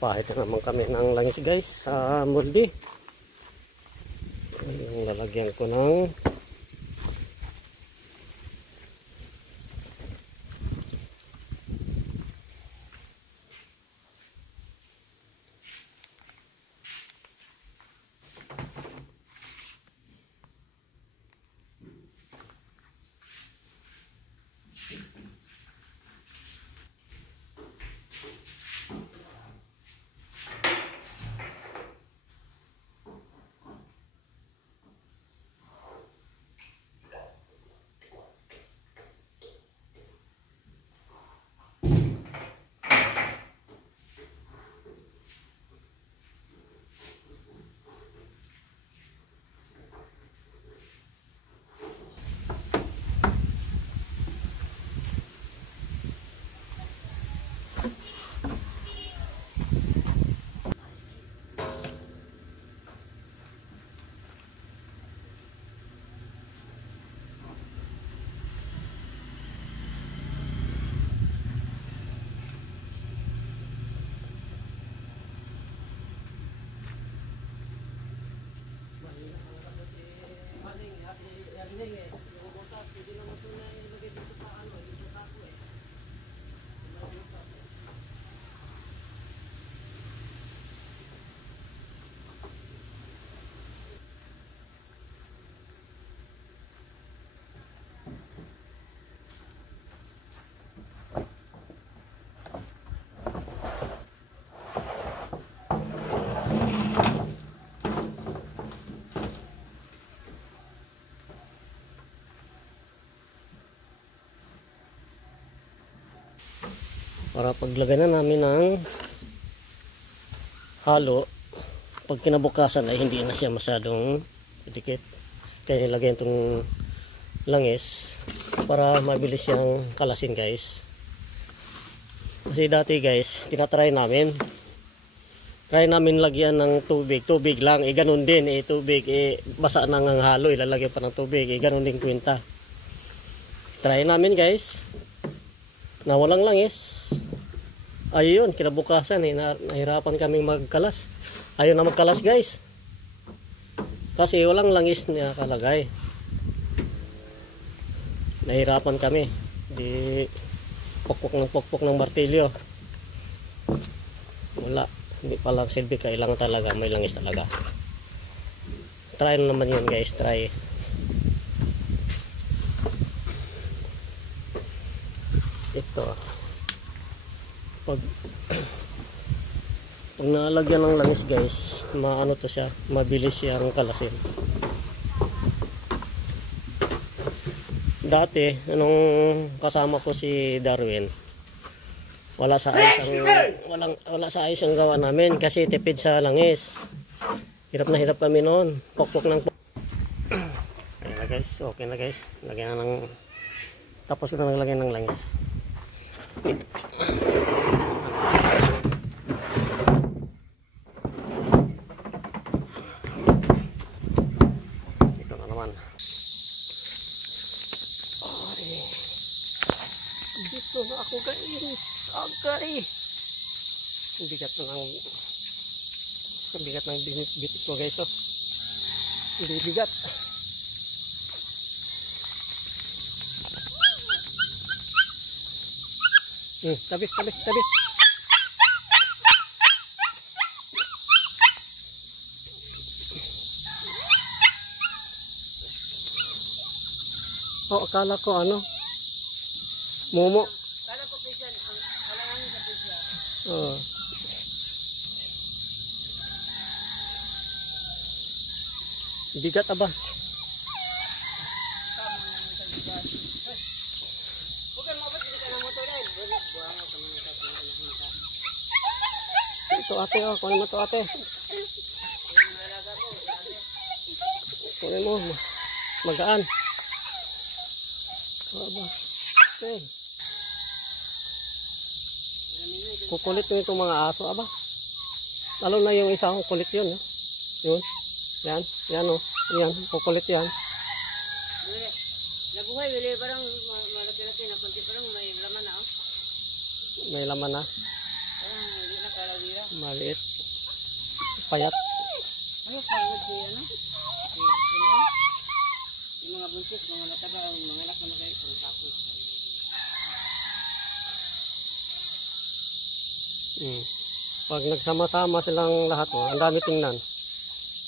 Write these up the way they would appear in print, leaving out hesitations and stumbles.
Pahit na naman kami ng langis guys sa molde. Yung lalagyan ko ng para paglagay na namin ng halo. Pag kinabukasan ay hindi na siya masyadong dikit, kaya nilagyan itong langis para mabilis siyang kalasin guys. Kasi dati guys tinatry namin lagyan ng tubig lang, ganun din tubig basa nang ang halo, ilalagyan pa ng tubig, ganun din kwenta. Try namin guys na walang langis. Ayun, kinabukasan nahirapan kaming magkalas. Ayun na magkalas guys, kasi walang langis na kalagay. Nahirapan kami, di pokpok ng martilyo. Wala, hindi pala silbi, kailangan talaga may langis talaga. Try naman yun guys, try. Ito pag nalagyan ng langis guys, maano to siya, mabilis siyang kalasin. Dati anong kasama ko si Darwin, wala sa ayos ang gawa namin kasi tipid sa langis. Hirap na hirap kami noon, pokpok ng okay na guys, okay na guys, lagyan na ng, tapos na naglagyan ng langis. Ito na naman. Dito na ako guys. Agay. Ang bigat ng binit ko guys. Oh. Hindi bigat. Tabi. Oh, akala ko ano? Momo. Kala ko pisyan, alangan sa pisyan. Oh. Bigat aba. Ito ate, oh, kunin mo to ate. Kunin mo, magaan. Aba. Okay. Kukulit mo itong mga aso, aba. Lalo na yung isa kong kulit yun, eh. Yun. Yan oh. Yan, kukulit yan. Nabuhay, wili parang malaki-laki na konti, parang may laman na, oh. May laman na. Parang hindi na kalawira. Payat. Ano pagod si ano? Yung mga buntis, mga nataga, mga anak na kayo, kung tapos. Pag nagsama-sama silang lahat, ang dami tingnan.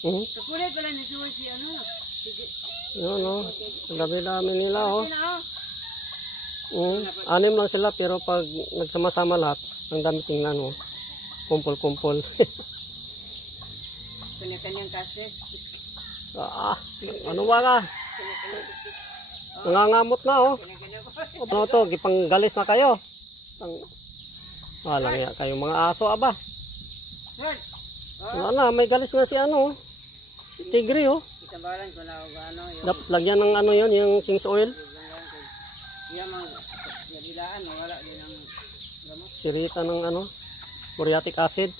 Kakulay pala ni Suwa si ano? Yun, ang dami-dami nila, Sino? 6 lang sila, pero pag nagsama-sama lahat, ang dami tingnan, kumpol-kumpol. Kanya-kanyang kases. Ano ba ka? Nangangamot na, Kanya-kanyang Ano to, gipanggalis na kayo. Walang ya kayo mga aso, aba. Sir! Ano na, may galis nga si si tigre, Itambalan ko na ano yung... Dapat lagyan ng ano yun, yung chings oil. Iya mang nabilaan, mawala din ang gamot. Sirita ng muriatic acid.